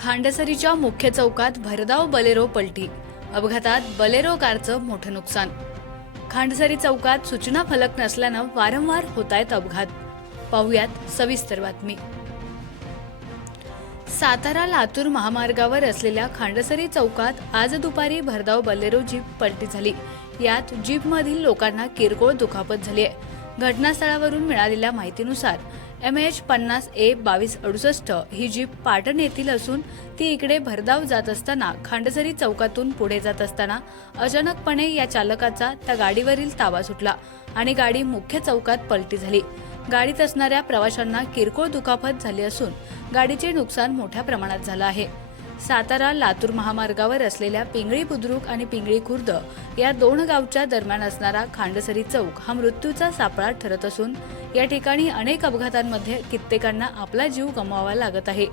खांडसरीच्या मुख्य चौकात भरधाव बलेरो पलटी. अपघातात बलेरो कारचं मोठं नुकसान. खांडसरी चौकात सूचना फलक नसल्यानं वारंवार होत आहेत अपघात. पाहुयात सविस्तर बातमी. सातारा लातूर महामार्गावर असलेल्या खांडसरी चौकात आज दुपारी भरधाव बलेरो जीप पलटी झाली. यात जीपमधील लोकांना किरकोळ दुखापत झाली आहे घटनास्थळावरून मिळालेल्या माहितीनुसार एम एच पन्नास ए बावीस अडुसष्ट ही जीप पाटण येथील असून ती इकडे भरधाव जात असताना खांडसरी चौकातून पुढे जात असताना अचानकपणे या चालकाचा त्या गाडीवरील ताबा सुटला आणि गाडी मुख्य चौकात पलटी झाली. गाडीत असणाऱ्या प्रवाशांना किरकोळ दुखापत झाली असून गाडीचे नुकसान मोठ्या प्रमाणात झालं आहे. सातारा लातूर महामार्गावर असलेल्या पिंगळी बुद्रुक आणि पिंगळी खुर्द या दोन गावच्या दरम्यान असणारा खांडसरी चौक हा मृत्यूचा सापळा ठरत असून या ठिकाणी अनेक अपघातांमध्ये कित्येकांना आपला जीव गमवावा लागत आहे.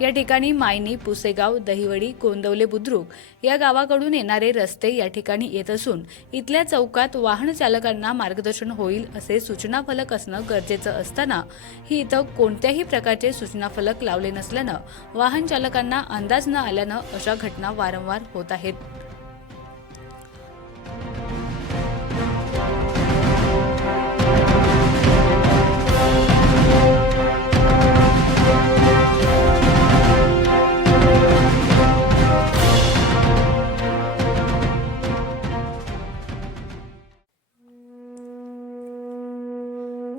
या ठिकाणी मायनी पुसेगाव दहिवडी गोंदवले बुद्रुक या गावाकडून येणारे रस्ते या ठिकाणी येत असून इथल्या चौकात वाहन चालकांना मार्गदर्शन होईल असे सूचना फलक असणं गरजेचं असताना ही इथं कोणत्याही प्रकारचे सूचना फलक लावले नसल्यानं वाहन चालकांना अंदाज न आल्यानं अशा घटना वारंवार होत आहेत.